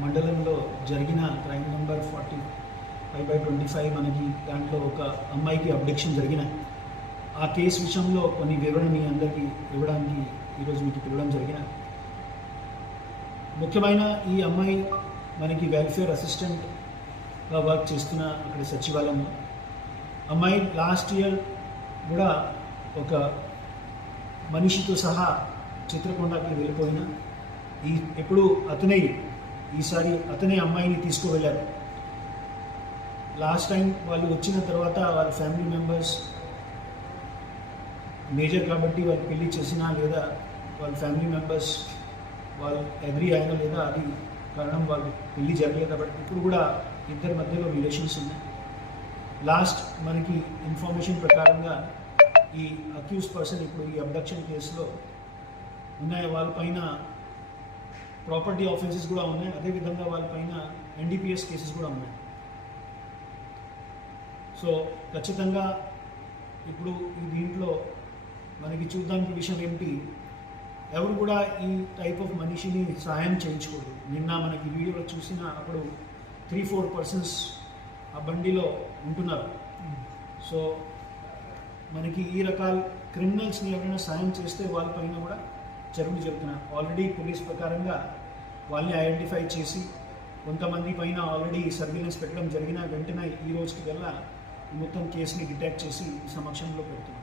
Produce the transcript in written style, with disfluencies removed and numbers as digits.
మండలంలో జరిగిన crime number 45/25 మనకి దాంట్లో ఒక అమ్మాయికి అబ్డక్షన్ జరిగిన ఆ కేసు విషయంలో కొన్ని వివరణ మీ అందరికీ ఇవ్వడానికి ఈరోజు మీకు పిలవడం జరిగిన. ముఖ్యమైన ఈ అమ్మాయి మనకి వెల్ఫేర్ అసిస్టెంట్గా వర్క్ చేస్తున్న అక్కడ సచివాలయంలో. అమ్మాయి లాస్ట్ ఇయర్ కూడా ఒక మనిషితో సహా చిత్రకొండకి వెళ్ళిపోయిన ఎప్పుడు ఈసారి అతనే అమ్మాయిని తీసుకువెళ్ళారు. లాస్ట్ టైం వాళ్ళు వచ్చిన తర్వాత వాళ్ళ ఫ్యామిలీ మెంబర్స్ మేజర్ కాబట్టి వాళ్ళు పెళ్లి చేసినా లేదా వాళ్ళ ఫ్యామిలీ మెంబర్స్ వాళ్ళు అగ్రీ అయినా లేదా అది కారణం వాళ్ళు పెళ్లి జరగలేదు కాబట్టి ఇప్పుడు కూడా ఇద్దరి మధ్యలో రిలేషన్స్ ఉన్నాయి. లాస్ట్ మనకి ఇన్ఫర్మేషన్ ప్రకారంగా ఈ అక్యూజ్ పర్సన్ ఇప్పుడు ఈ అబ్డక్షన్ కేసులో ఉన్నాయి. వాళ్ళపైన ప్రాపర్టీ ఆఫెన్సెస్ కూడా ఉన్నాయి. అదేవిధంగా వాళ్ళపైన NDPS కేసెస్ కూడా ఉన్నాయి. సో ఖచ్చితంగా ఇప్పుడు ఈ దీంట్లో మనకి చూడడానికి విషయం ఏంటి, ఎవరు కూడా ఈ టైప్ ఆఫ్ మనిషిని సహాయం చేయించకూడదు. నిన్న మనకి వీడియోలో చూసిన అప్పుడు 3-4 పర్సన్స్ ఆ బండిలో ఉంటున్నారు. సో మనకి ఈ రకాల క్రిమినల్స్ని ఎవరైనా సాయం చేస్తే వాళ్ళపైన కూడా చర్యలు చెబుతున్నారు. ఆల్రెడీ పోలీస్ ప్రకారంగా వాళ్ళని ఐడెంటిఫై చేసి కొంతమంది పైన ఆల్రెడీ సర్వేలెన్స్ పెట్టడం జరిగిన వెంటనే ఈ రోజుకి గల్లా మొత్తం కేసుని డిటెక్ట్ చేసి సమక్షంలో పెడుతున్నాం.